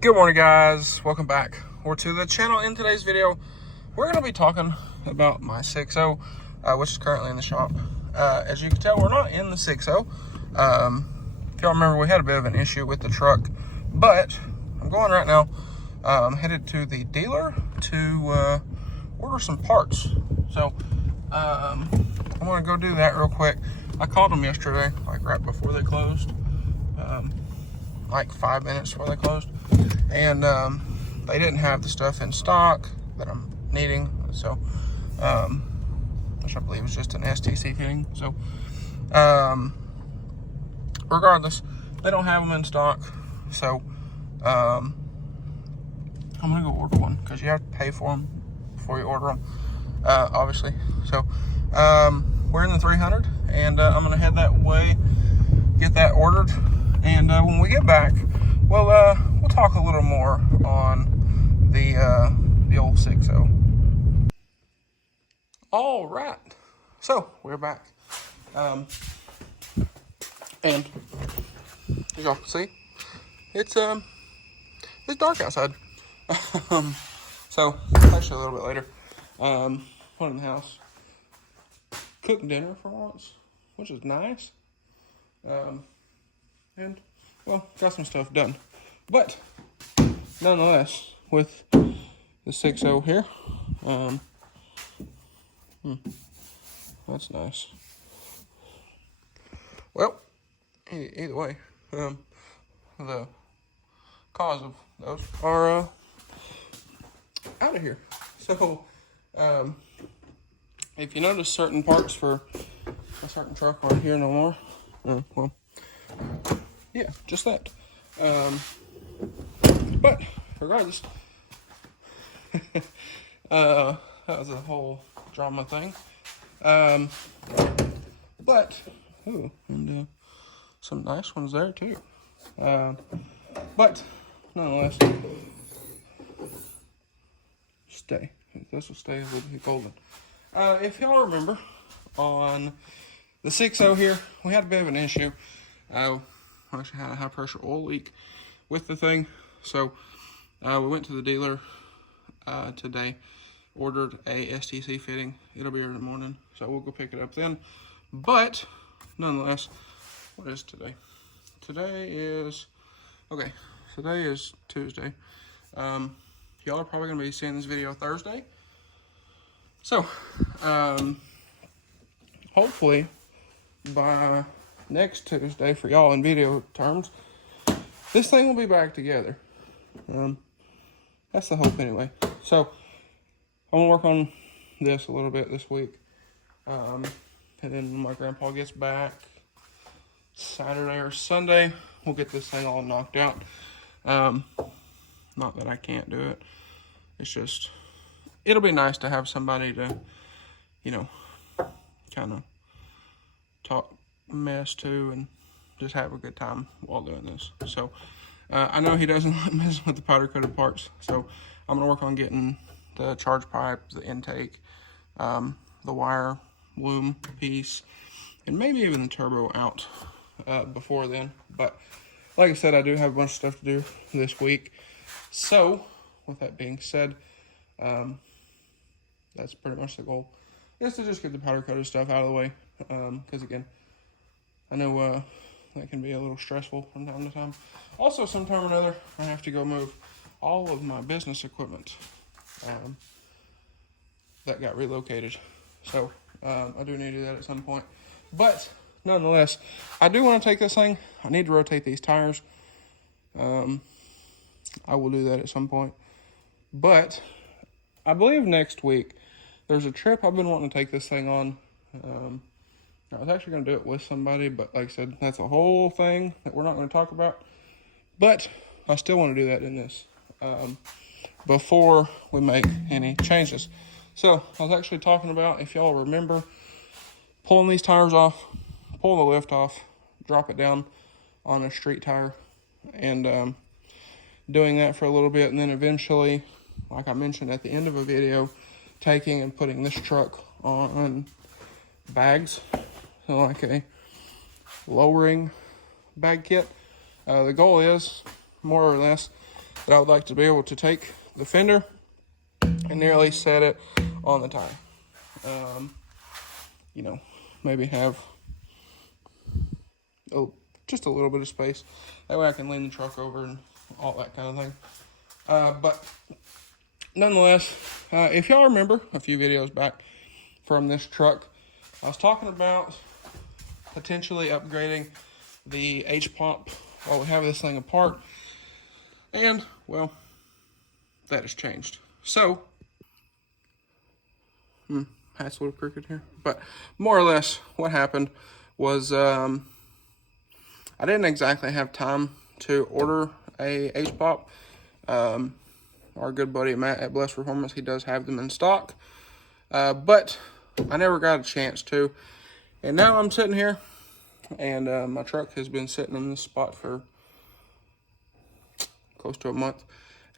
Good morning, guys. Welcome back or to the channel. In today's video, we're going to be talking about my 6.0, which is currently in the shop. As you can tell, we're not in the 6.0. If y'all remember, we had a bit of an issue with the truck, but I'm going right now. I'm headed to the dealer to order some parts. So I want to go do that real quick. I called them yesterday, like right before they closed. Like 5 minutes before they closed, and they didn't have the stuff in stock that I'm needing, so which I believe is just an STC thing. So regardless, they don't have them in stock, so I'm gonna go order one because you have to pay for them before you order them, obviously. So we're in the 300, and I'm gonna head that way, get that ordered. And when we get back, we'll talk a little more on the old 6.0. All right, so we're back, and as y'all can see, it's dark outside. So actually a little bit later, went in the house, cooked dinner for once, which is nice. And, well, got some stuff done. But, nonetheless, with the 6.0 here, that's nice. Well, either way, the cause of those are out of here. So, if you notice certain parts for a certain truck aren't here no more, well, yeah, just that. But regardless, that was a whole drama thing. But and some nice ones there too. But nonetheless, this will stay with the golden. If y'all remember, on the 6.0 here, we had a bit of an issue. Actually had a high pressure oil leak with the thing, so we went to the dealer today, ordered a STC fitting. It'll be here in the morning, so we'll go pick it up then. But nonetheless, what is today? Today is Tuesday. Y'all are probably gonna be seeing this video Thursday, so hopefully by next Tuesday, for y'all in video terms, this thing will be back together. That's the hope anyway. So I'm gonna work on this a little bit this week, and then when my grandpa gets back Saturday or Sunday, we'll get this thing all knocked out. Not that I can't do it, it's just it'll be nice to have somebody to, kind of talk mess too and just have a good time while doing this. So I know he doesn't like messing with the powder coated parts, so I'm gonna work on getting the charge pipe, the intake, the wire loom piece, and maybe even the turbo out before then. But like I said, I do have a bunch of stuff to do this week, so with that being said, that's pretty much the goal, is to just get the powder coated stuff out of the way, because again, I know that can be a little stressful from time to time. Also, sometime or another, I have to go move all of my business equipment that got relocated. So I do need to do that at some point. But nonetheless, I do want to take this thing. I need to rotate these tires. I will do that at some point. But I believe next week, there's a trip I've been wanting to take this thing on. I was actually going to do it with somebody, but like I said, that's a whole thing that we're not going to talk about. But I still want to do that in this before we make any changes. So I was actually talking about, if y'all remember, pulling these tires off, pull the lift off, drop it down on a street tire, and doing that for a little bit, and then eventually, like I mentioned at the end of a video, taking and putting this truck on bags, so like a lowering bag kit. The goal is, more or less, that I would like to be able to take the fender and nearly set it on the tire. You know, maybe have just a little bit of space. That way I can lean the truck over and all that kind of thing. But nonetheless, if y'all remember a few videos back from this truck, I was talking about potentially upgrading the H-pump while we have this thing apart. And, well, that has changed. So, hat's a little crooked here. But more or less what happened was I didn't exactly have time to order a H-pump. Our good buddy Matt at Blessed Performance, he does have them in stock. But I never got a chance to. And now I'm sitting here, and my truck has been sitting in this spot for close to a month.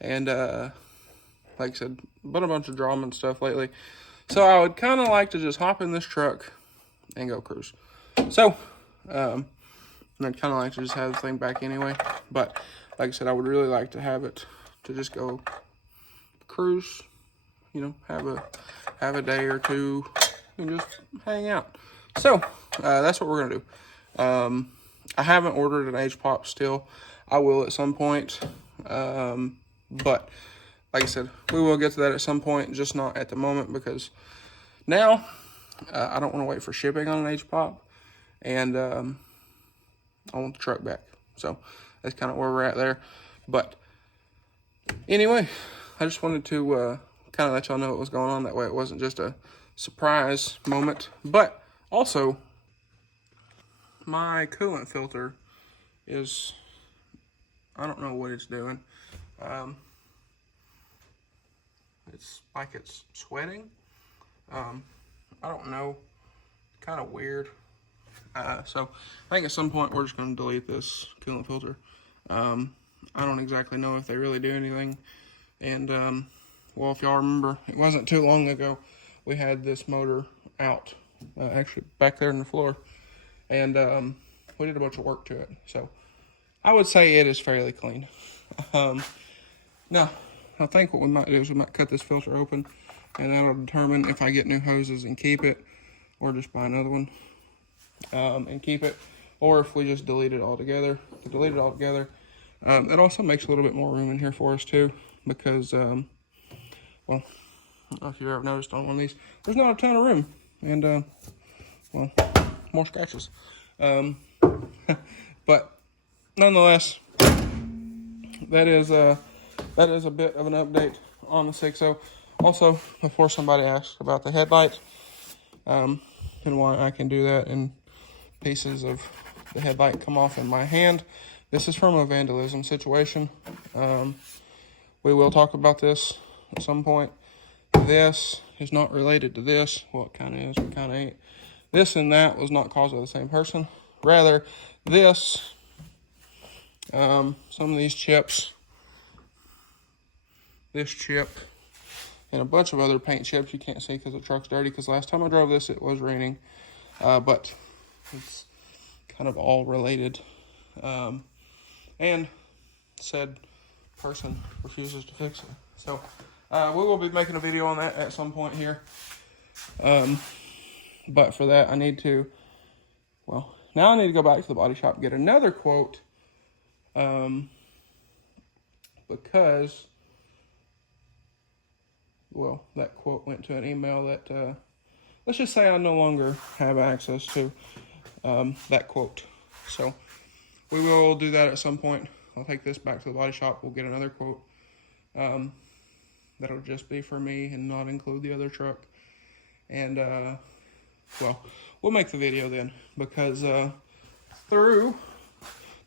And like I said, been a bunch of drama and stuff lately. So I would kind of like to just hop in this truck and go cruise. So, and I'd kind of like to just have the thing back anyway. But like I said, I would really like to have it to just go cruise, you know, have a day or two and just hang out. So that's what we're gonna do. I haven't ordered an H-pop still. I will at some point, but like I said, we will get to that at some point, just not at the moment, because now I don't want to wait for shipping on an H-pop, and I want the truck back. So that's kind of where we're at there. But anyway, I just wanted to kind of let y'all know what was going on. That way it wasn't just a surprise moment. But also, my coolant filter is, I don't know what it's doing. It's like it's sweating. I don't know. Kind of weird. So I think at some point we're just going to delete this coolant filter. I don't exactly know if they really do anything. And, well, if y'all remember, it wasn't too long ago we had this motor out, actually back there in the floor. And we did a bunch of work to it. So I would say it is fairly clean. Now, I think what we might do is we might cut this filter open, and that'll determine if I get new hoses and keep it, or just buy another one and keep it, or if we just delete it altogether. It also makes a little bit more room in here for us too, because, well, I don't know if you've ever noticed on one of these, there's not a ton of room, and, well, more scratches. But nonetheless, that is a bit of an update on the 6.0. Also, before somebody asks about the headlight, and why I can do that and pieces of the headlight come off in my hand, this is from a vandalism situation. We will talk about this at some point. This is not related to this. Well, it kind of is, but kind of ain't. This and that was not caused by the same person. Rather, this, some of these chips, this chip, and a bunch of other paint chips you can't see because the truck's dirty, because last time I drove this it was raining, but it's kind of all related. And said person refuses to fix it. So we will be making a video on that at some point here. But for that I need to, well, now I need to go back to the body shop and get another quote, because, well, that quote went to an email that, let's just say I no longer have access to that quote. So we will do that at some point. I'll take this back to the body shop. We'll get another quote. That'll just be for me and not include the other truck. And, well, we'll make the video then, because through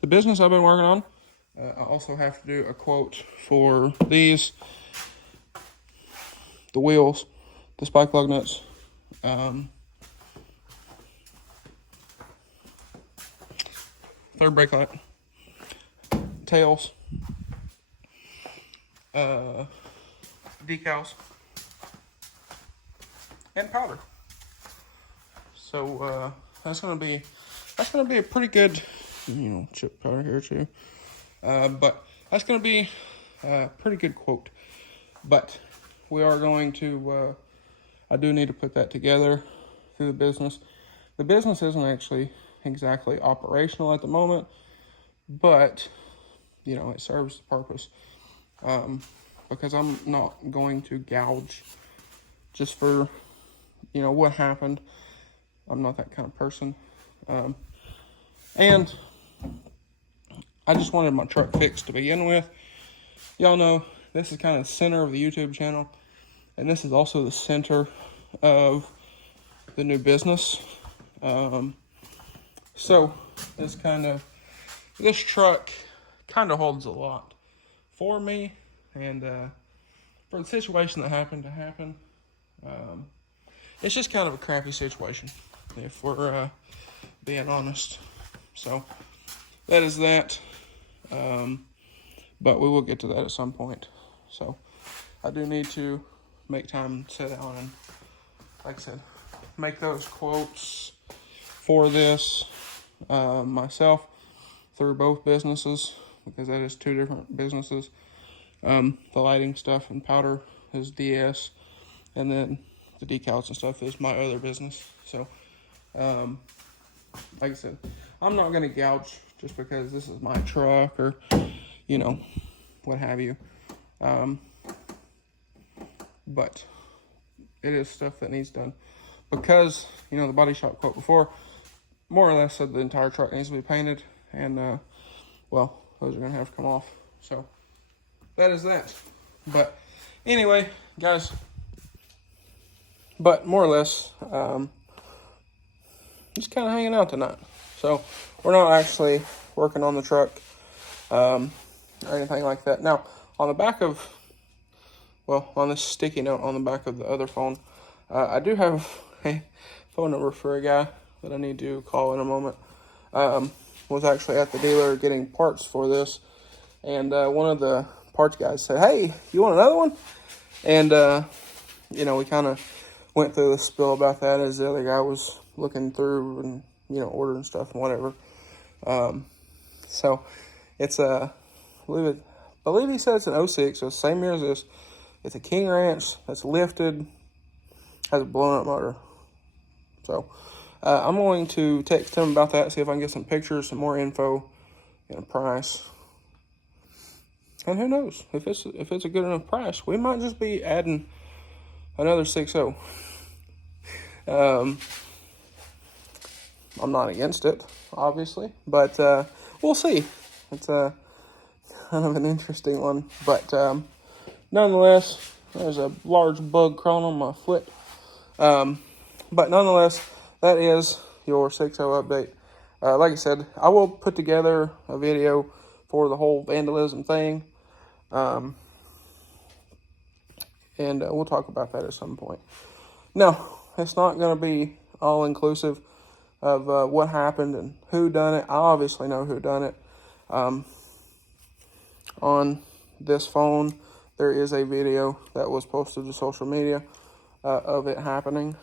the business I've been working on, I also have to do a quote for these, the wheels, the spike plug nuts, third brake light, tails, decals, and powder. So that's gonna be a pretty good, chip powder here too. But that's gonna be Pretty good quote. But we are going to, I do need to put that together through the business. The business isn't actually exactly operational at the moment, but, it serves the purpose. Because I'm not going to gouge just for, what happened. I'm not that kind of person. And I just wanted my truck fixed to begin with. Y'all know this is kind of the center of the YouTube channel, and this is also the center of the new business. So this truck kind of holds a lot for me, and for the situation that happened to happen. It's just kind of a crappy situation, if we're being honest. So that is that. But we will get to that at some point. So I do need to make time to sit down and, like I said, make those quotes for this myself through both businesses, because that is two different businesses. The lighting stuff and powder is DS, and then the decals and stuff is my other business. So, like I said, I'm not going to gouge just because this is my truck or, what have you. But it is stuff that needs done. Because, the body shop quote before more or less said the entire truck needs to be painted. And, those are going to have to come off. So, that is that. But, anyway, guys. But, more or less, just kind of hanging out tonight. So, we're not actually working on the truck. Or anything like that. Now, on the back of, on this sticky note on the back of the other phone, I do have a phone number for a guy that I need to call in a moment. Was actually at the dealer getting parts for this, and one of the parts guys said, "Hey, you want another one?" And, we kind of went through the spiel about that as the other guy was looking through and, ordering stuff and whatever. So, it's I believe he said it's an 06, so same year as this. It's a King Ranch that's lifted, has a blown up motor. So, I'm going to text him about that, see if I can get some pictures, some more info, and a price. And who knows, if it's a good enough price, we might just be adding another 6.0. I'm not against it, obviously, but we'll see. It's kind of an interesting one, but nonetheless, there's a large bug crawling on my foot. But nonetheless, that is your 6.0 update. Like I said, I will put together a video for the whole vandalism thing, and we'll talk about that at some point. No, it's not going to be all inclusive of what happened and who done it. I obviously know who done it. On this phone, there is a video that was posted to social media of it happening.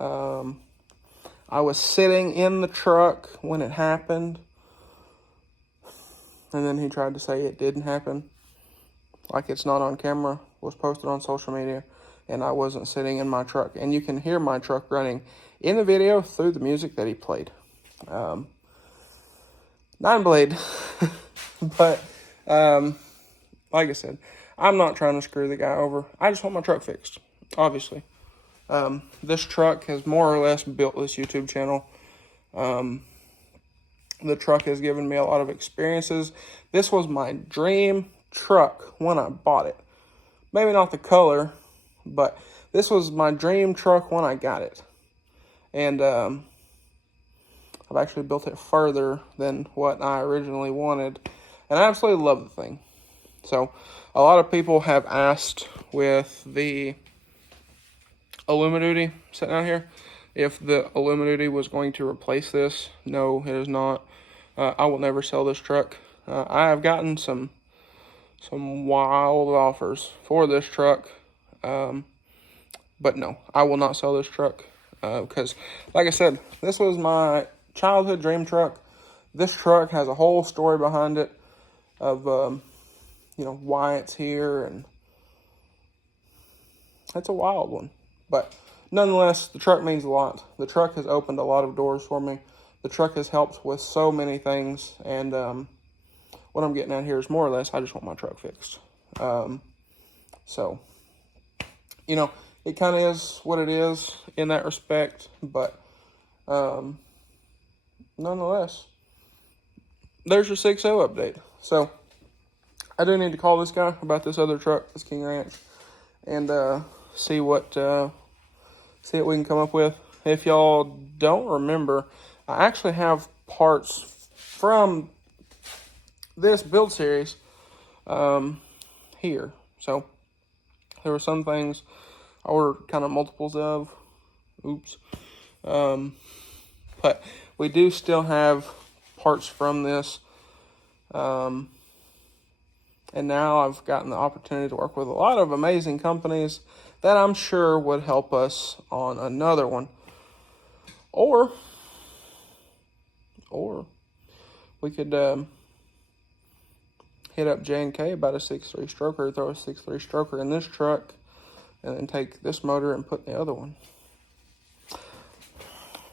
I was sitting in the truck when it happened, and then he tried to say it didn't happen, like it's not on camera, was posted on social media, and I wasn't sitting in my truck. And you can hear my truck running in the video through the music that he played. 9-blade. But, like I said, I'm not trying to screw the guy over. I just want my truck fixed, obviously. This truck has more or less built this YouTube channel. The truck has given me a lot of experiences. This was my dream truck when I bought it. Maybe not the color, but this was my dream truck when I got it. And I've actually built it further than what I originally wanted. And I absolutely love the thing. So, a lot of people have asked with the Illumiduty sitting out here if the Illumiduty was going to replace this. No, it is not. I will never sell this truck. I have gotten some wild offers for this truck. But no, I will not sell this truck. Because, like I said, this was my childhood dream truck. This truck has a whole story behind it of, why it's here, and it's a wild one. But nonetheless, the truck means a lot. The truck has opened a lot of doors for me. The truck has helped with so many things, and what I'm getting at here is more or less I just want my truck fixed. So, it kind of is what it is in that respect, but nonetheless, there's your 6.0 update. So, I do need to call this guy about this other truck, this King Ranch, and see what we can come up with. If y'all don't remember, I actually have parts from this build series here. So there were some things I ordered kind of multiples of. Oops. But we do still have parts from this. And now I've gotten the opportunity to work with a lot of amazing companies that I'm sure would help us on another one. Or we could hit up J&K about a 6.3 stroker, throw a 6.3 stroker in this truck, and then take this motor and put in the other one.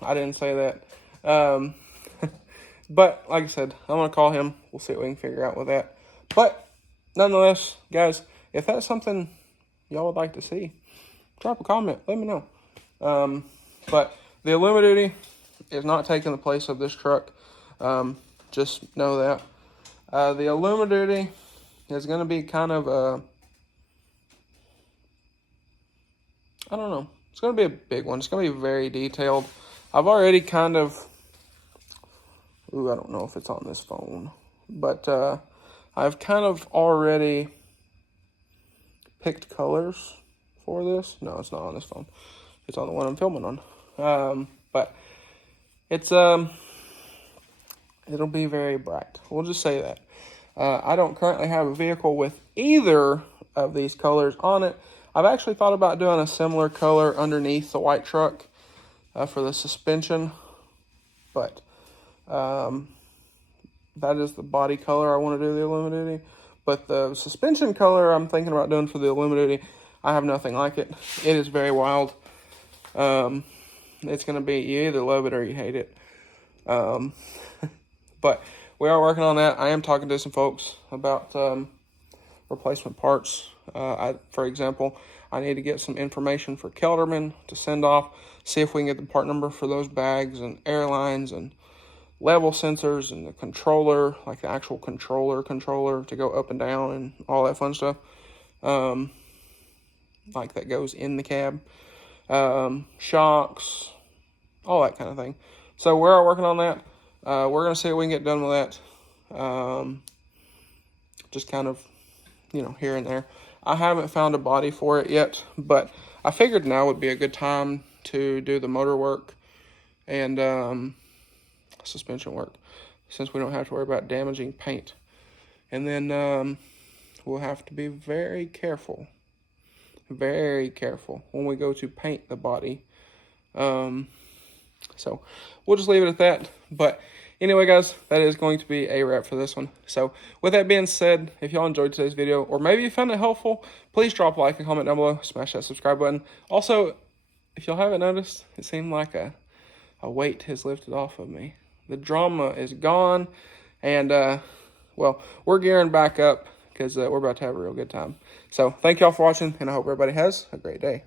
I didn't say that. But like I said, I'm going to call him. We'll see what we can figure out with that. But nonetheless, guys, if that's something y'all would like to see, drop a comment. Let me know. But the Illumiduty is not taking the place of this truck. Just know that. The Illumiduty is going to be kind of I don't know. It's going to be a big one. It's going to be very detailed. I've already kind of... I don't know if it's on this phone. But I've kind of already picked colors for this. No, it's not on this phone. It's on the one I'm filming on. But it's... it'll be very bright. We'll just say that. I don't currently have a vehicle with either of these colors on it. I've actually thought about doing a similar color underneath the white truck for the suspension, but that is the body color I want to do the Illumiduty. But the suspension color I'm thinking about doing for the Illumiduty, I have nothing like it. It is very wild. It's going to be, you either love it or you hate it. But we are working on that. I am talking to some folks about replacement parts. For example, I need to get some information for Kelderman to send off, see if we can get the part number for those bags and airlines and level sensors and the controller, like the actual controller to go up and down and all that fun stuff. Like that goes in the cab. Shocks, all that kind of thing. So we're working on that. We're going to see what we can get done with that. Just kind of, here and there. I haven't found a body for it yet, but I figured now would be a good time to do the motor work and suspension work, since we don't have to worry about damaging paint. And then we'll have to be very careful when we go to paint the body. So we'll just leave it at that. But anyway, guys, that is going to be a wrap for this one. So with that being said, if y'all enjoyed today's video, or maybe you found it helpful, please drop a like and comment down below. Smash that subscribe button. Also, if y'all haven't noticed, it seemed like a weight has lifted off of me. The drama is gone. And, well, we're gearing back up because we're about to have a real good time. So thank y'all for watching, and I hope everybody has a great day.